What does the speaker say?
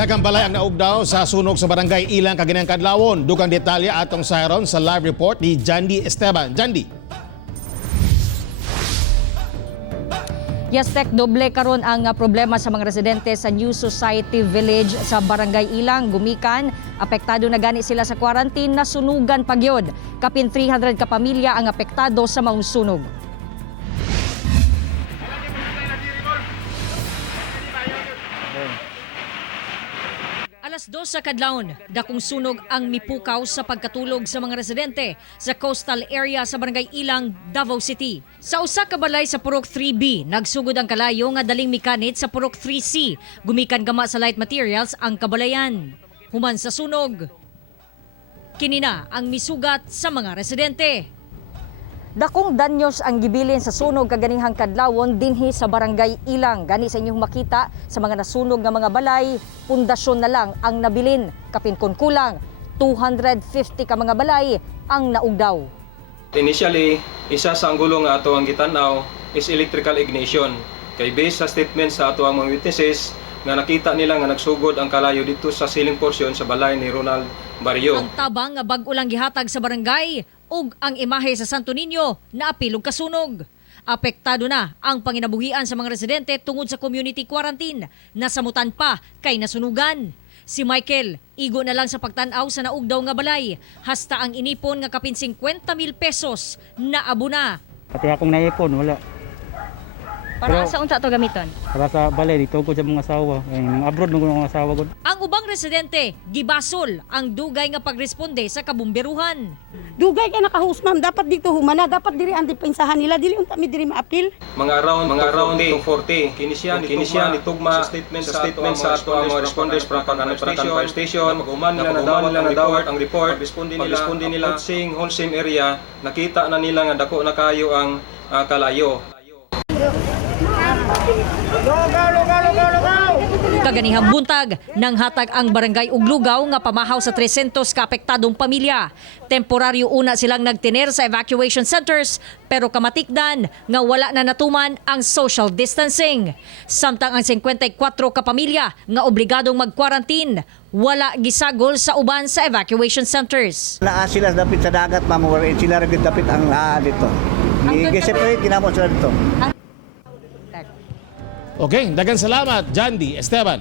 Daghang balay ang naugdaw sa sunog sa barangay Ilang, Kaginang Kadlawon. Dugang detalye atong sayron sa live report ni Jandy Esteban. Jandy. Yastek, doble karon ang problema sa mga residente sa New Society Village sa Barangay Ilang. Gumikan, apektado na gani sila sa quarantine na sunugan pagyod. Kapin 300 ka pamilya ang apektado sa maong sunog. Alas 2 sa kadlawon, dakong sunog ang mipukaw sa pagkatulog sa mga residente sa coastal area sa Barangay Ilang, Davao City. Sa usa ka balay sa Purok 3B, nagsugod ang kalayo nga daling mekanit sa Purok 3C. Gumikan gama sa light materials ang kabalayan. Human sa sunog, kinina ang misugat sa mga residente. Dakong danyos ang gibilin sa sunog kaganihang kadlawon dinhi sa Barangay Ilang. Gani sa inyong makita sa mga nasunog nga mga balay, pundasyon na lang ang nabilin. Kapin kun kulang, 250 ka mga balay ang naugdaw. Initially, isa sa anggulo nga ato ang gitanaw is electrical ignition. Kay based sa statement sa ato ang mga witnesses nga nakita nila nga nagsugod ang kalayo dito sa ceiling portion sa balay ni Ronald Barrio. Ang tabang nga bag-o lang gihatag sa barangay ug ang imahe sa Santo Niño na apilog kasunog. Apektado na ang panginabuhian sa mga residente tungod sa community quarantine. Nasamutan pa kay nasunugan. Si Michael, igo na lang sa pagtanaw sa naugdaw nga balay. Hasta ang inipon nga kapin 50,000 pesos na abuna. Pati akong naipon, wala. Para Pero- sa unsa to gamiton? Para sa balay, dito ko sa mga asawa. Abroad nung mga asawa ko. Ang ubang residente, gibasol ang dugay nga pagresponde sa kabumberuhan. Dugay ka nakahus, ma'am. Dapat dito humana. Dapat diri ang depensahan nila. Dili unta mi diri maapil. Mga around 240. Kinisya ni Tugma sa statement sa ato ang mga responders from Paracan Fire Station. Pag-uman nila na dawat ang report. Pag-responde nila whole area, nakita na nila nga dako na kayo ang kalayo. Kaganihang buntag, nang hatag ang barangay ug lugaw nga pamahaw sa 300 ka apektadong pamilya. Temporaryo una silang nagtiner sa evacuation centers pero kamatikdan nga wala na natuman ang social distancing. Samtang ang 54 ka pamilya nga obligadong mag-quarantine, wala gisagol sa uban sa evacuation centers. Naa sila dapit sa dagat, ma'am. Sila rin dapit ang dito. I-separate ginamon sila dito. Okay, daghang salamat, Jandy Esteban.